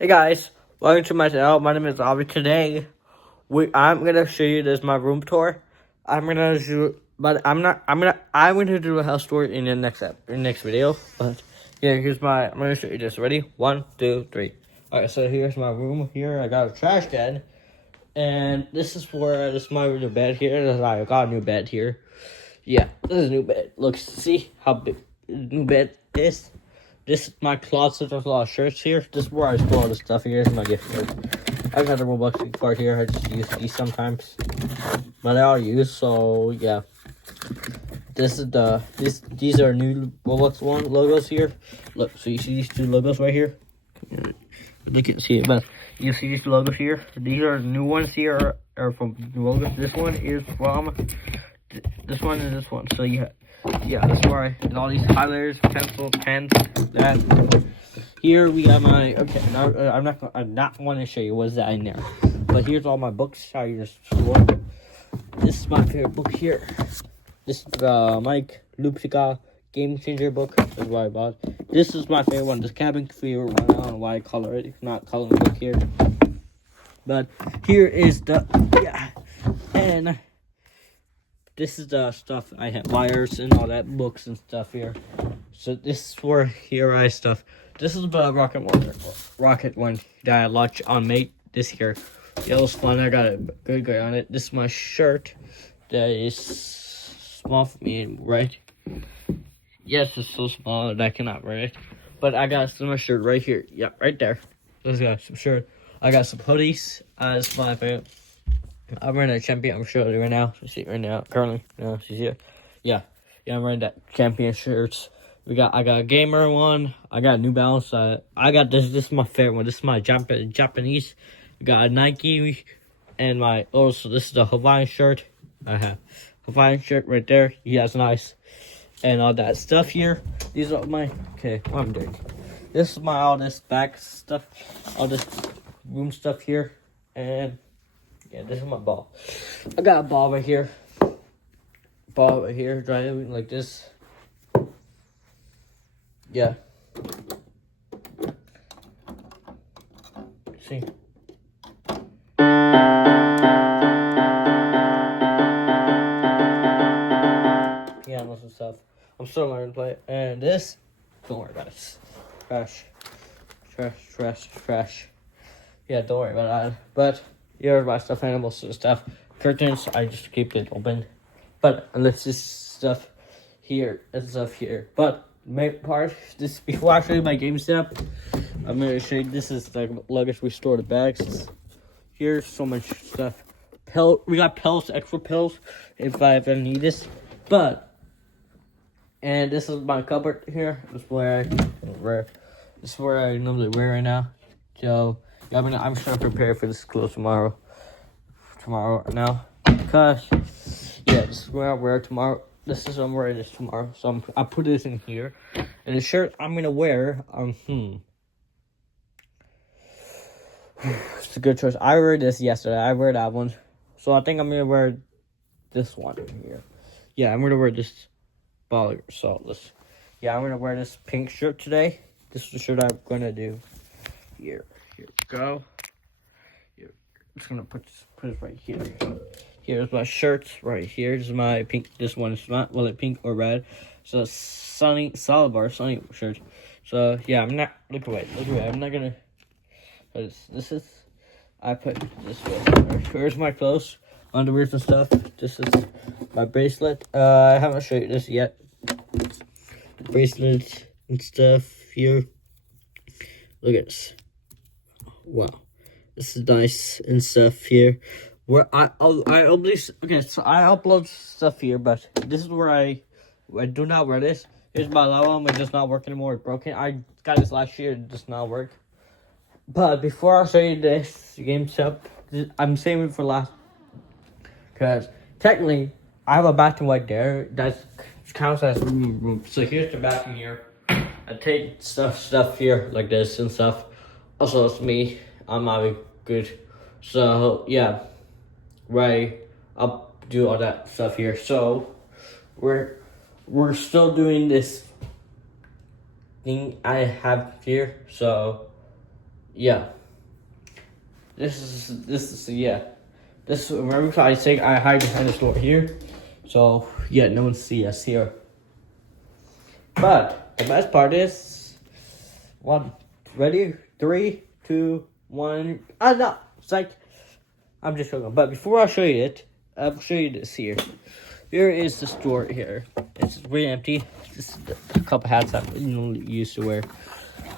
Hey guys, welcome to my channel. My name is Avi. Today, I'm gonna show you this my room tour. I'm gonna do, but I'm gonna do a house tour in the next video. But yeah, I'm gonna show you this. Ready? 1, 2, 3. All right, so here's my room. Here I got a trash can, and this is my new bed here. I got a new bed here. Yeah, this is a new bed. Look, see how big the new bed is. This is my closet with a lot of shirts here. This is where I store all the stuff. Here's my gift card. I got the Roblox card here. I just use these sometimes, but I all use. So yeah, this is these are new Roblox One logos here. Look, so you see these two logos right here. They can't see it, but you see these logos here. These are new ones here. Are from logos. This one is from this one and this one. So yeah, that's why all these highlighters, pencils, pens. That here we got my Now I'm not want to show you what's that in there, but here's all my books. How you just store. This is my favorite book here. This is the Mike Lupika Game Changer book. That's what I bought. This is my favorite one. This Cabin Fever one. I don't know why I color it. Not coloring book here, but here is the and. This is the stuff I have, wires and all that, books and stuff here. So this is where here I stuff. This is the rocket one that I launched on May this year. Yeah, it was fun. I got a good guy on it. This is my shirt that is small for me, right? Yes, it's so small that I cannot wear it. But I got some shirt right here. Yeah, right there. Let's got some shirt. I got some hoodies. It's my favorite. I'm wearing a champion. I'm showing you right now. You see it right now. Currently, no, she's here. Yeah. I'm wearing that champion shirts. I got a gamer one. I got a New Balance. I got this. This is my favorite one. This is my Japanese. I got a Nike and my so this is the Hawaiian shirt. I have Hawaiian shirt right there. Yeah, it's nice. And all that stuff here. These are my what I'm doing. This is my all this back stuff, all this room stuff here, and. Yeah, this is my ball. I got a ball right here. Ball right here, driving like this. Yeah. See? Pianos and stuff. I'm still learning to play it. And this, don't worry about it. Trash. Yeah, don't worry about that. But here's my stuffed animals and stuff. Curtains, I just keep it open. But unless this stuff here and stuff here. But main part, this before I show you my game setup, I'm gonna show you this is the luggage we store the bags. Here's so much stuff. We got pills, extra pills if I ever need this. And this is my cupboard here. This is where I normally wear right now. So yeah, I'm just gonna prepare for this clothes tomorrow now, because yeah, this is where I wear tomorrow. This is what I'm wearing this tomorrow. So I put this in here, and the shirt I'm gonna wear. It's a good choice. I wore this yesterday. I wear that one, so I think I'm gonna wear this one here. Yeah, I'm gonna wear this baller saltless. Yeah, I'm gonna wear this pink shirt today. This is the shirt I'm gonna do. Here we go. Here, I'm just gonna put it right here. Here's my shirts right here. This is my pink. This one is not pink or red. So Sunny shirt. So yeah, I'm not. Look away. I'm not gonna. This is. I put this way. Here's my clothes, underwears and stuff. This is my bracelet. I haven't showed you this yet. Bracelet and stuff here. Look at this. Wow, this is nice and stuff here. Where I upload stuff here, but this is where I do not wear this. Here's my alarm. It does not work anymore. It's broken. I got this last year. It does not work. But before I show you this game setup, I'm saving for last, because technically I have a bathroom right there that counts as room. So here's the bathroom here. I take stuff here like this and stuff. Also, it's me. I'm not good. So yeah, right. I'll do all that stuff here. So we're still doing this thing I have here. So yeah. This is yeah. This remember I say I hide behind the door here, so yeah, no one see us here. But the best part is, one, ready, 3, 2, 1. Ah, no, it's like I'm just showing. But before I show you it, I'll show you this here. Here is the store here. It's really empty. Just a couple hats I used to wear.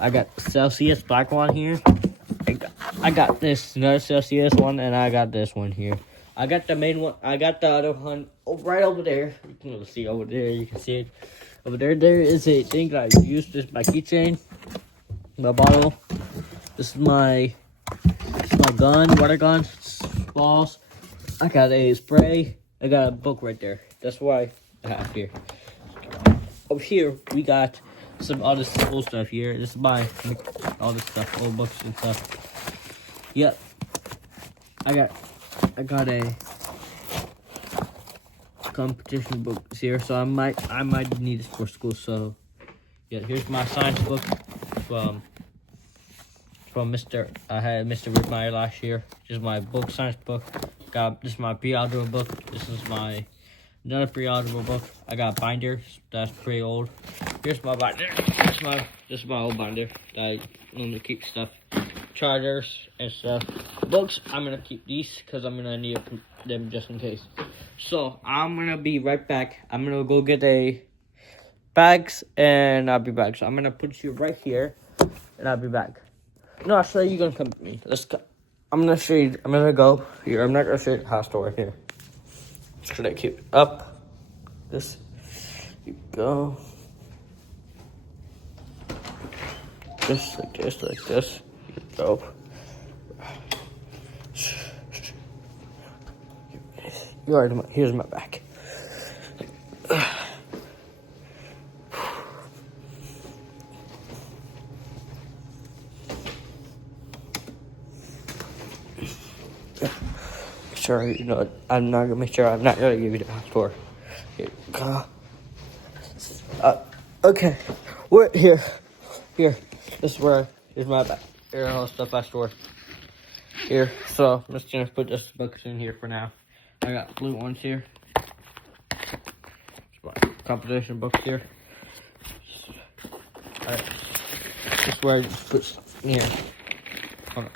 I got Celsius black one here. I got this another Celsius one, and I got this one here. I got the main one. I got the other one right over there. You can see over there. You can see it over there. There is a thing that I use. This is my keychain, my bottle. This is my gun, water gun, balls. I got a spray. I got a book right there. That's why I have here. Over here, we got some other cool stuff here. This is my all this stuff, old books and stuff. Yep. I got a competition book here, so I might need this for school. So yeah, here's my science book from Mr. I had Mr. Rickmeyer last year. This is my book, science book. This is my pre-algebra book. This is my another pre-algebra book. I got binders that's pretty old. Here's my binder. This is my old binder that I normally keep stuff, chargers and stuff. Books, I'm gonna keep these because I'm gonna need them just in case. So I'm gonna be right back. I'm gonna go get a bags and I'll be back. So I'm gonna put you right here and I'll be back. No, actually, you're gonna come with me. Let's go. I'm gonna show you. I'm gonna go here. I'm not gonna show you the house store here. Just gonna keep it up. This. You go. Just like this, like this. You go. You already. Here's my back. Sure, you know, I'm not gonna give you the house tour. Here, go. Okay, we're here. This is where here's my back. Here's all the stuff I store here. So I'm just gonna put this book in here for now. I got blue ones here. Competition books here. Alright, this is where I just put stuff in here. Hold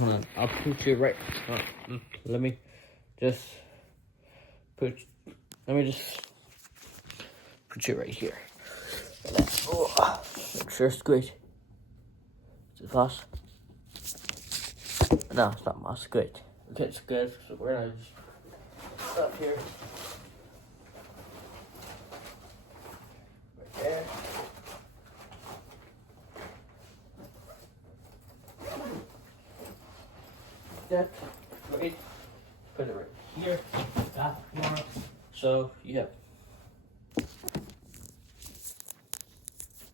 on. I'll put you right. Let me just put you right here. Oh, make sure it's good. Is it fast? No, it's not moss. Good. Okay, it's good. So we're gonna just up here. Right there. That. Right. Put it right here. That more. So, yeah.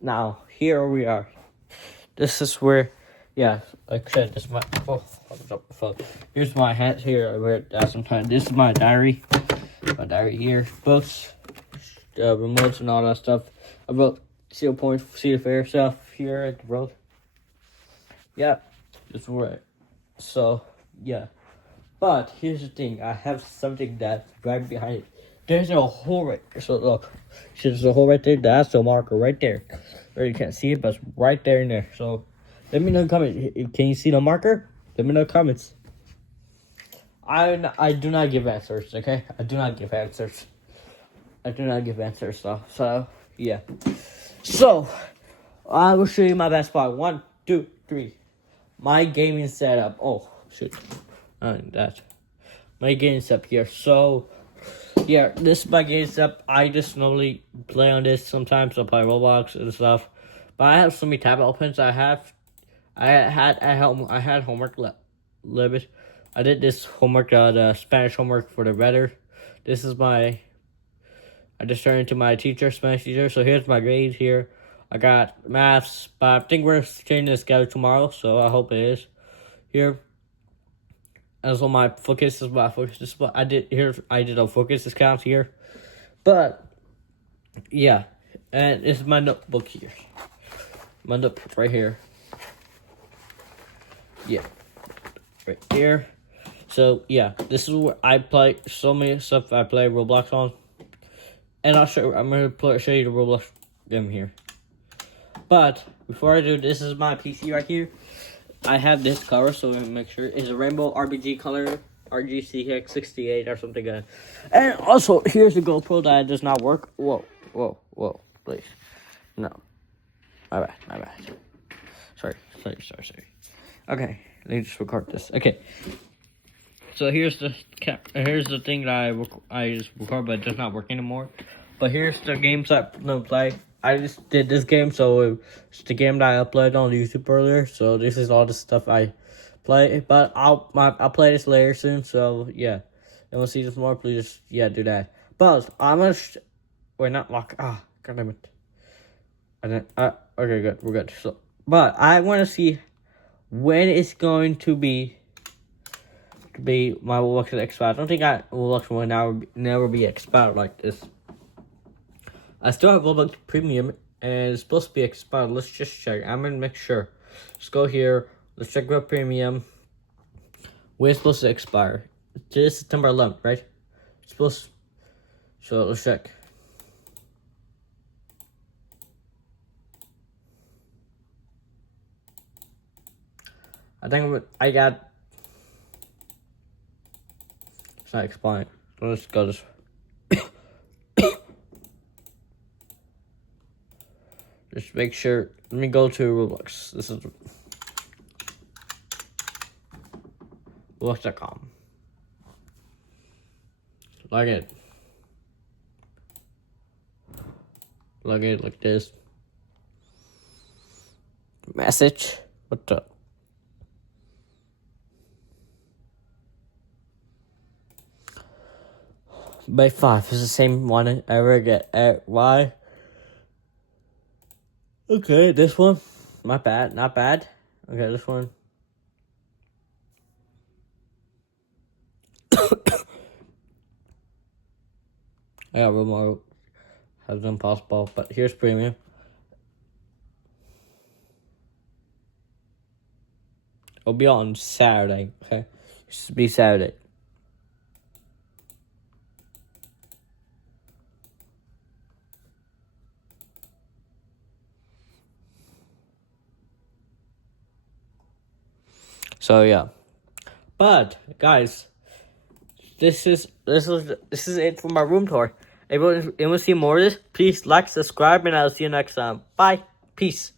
Now, here we are. This is where, yeah, like I said, this is my, here's my hat here. I wear it sometimes. This is my diary. My diary here. Books, remotes, and all that stuff. I wrote Seal Point, Cedar Fair stuff here at the road. Yeah, this is where. So, yeah. But here's the thing. I have something that's right behind it. There's a hole right there. So look, there's a hole right there. That's the marker right there. Or you can't see it, but it's right there in there. So let me know in the comments. Can you see the marker? Let me know in the comments. I do not give answers, okay? I do not give answers. So yeah. So I will show you my best spot. 1, 2, 3. My gaming setup. Oh shoot. That. My gaming setup here. So yeah, this is my game setup. I just normally play on this. Sometimes I'll play Roblox and stuff. But I have so many tab opens. I had homework limit. I did this homework, the Spanish homework for the better. This is I just turned into my teacher, Spanish teacher. So here's my grades here. I got maths, but I think we're changing the schedule tomorrow. So I hope it is. Here. And so my focus is my focus. This is what I did here. I did a focus discount here. But yeah. And this is my notebook here. My notebook right here. yeah, right here. So yeah, this is where I play so many stuff I play Roblox on, and I'm gonna show you the Roblox game here. But before I do, this is my PC right here. I have this color, so make sure it's a rainbow RGB color, RGCX68 or something. And also, here's the GoPro that does not work. Whoa, please, no, my bad. Sorry. Okay, let me just record this. Okay. So here's the thing that I just record, but it does not work anymore. But here's the games that I'm gonna play. I just did this game, so it's the game that I uploaded on YouTube earlier. So this is all the stuff I play. But I'll play this later soon. So yeah, and we'll see this more. Please just do that. But I'm gonna wait, not lock. God damn it. And then okay, good, we're good. So, but I want to see when it's going to be my Roblox expired. I don't think Roblox will never be expired like this. I still have Roblox Premium, and it's supposed to be expired. Let's just check. I'm gonna make sure. Let's go here. Let's check Roblox Premium. When it's supposed to expire? It's September 11th, right? It's supposed. So let's check. I think I got. It's not expiring. Let's go this way. Just make sure. Let me go to Roblox. This is Roblox.com. Log in like this. Message. What the? By 5 is the same one I ever get at Y. Okay, this one. Not bad. Okay, this one. I got more. Has done possible, but here's premium. It'll be on Saturday. Okay, it should be Saturday. So yeah, but guys, this is it for my room tour. If you want to see more of this, please like, subscribe, and I'll see you next time. Bye, peace.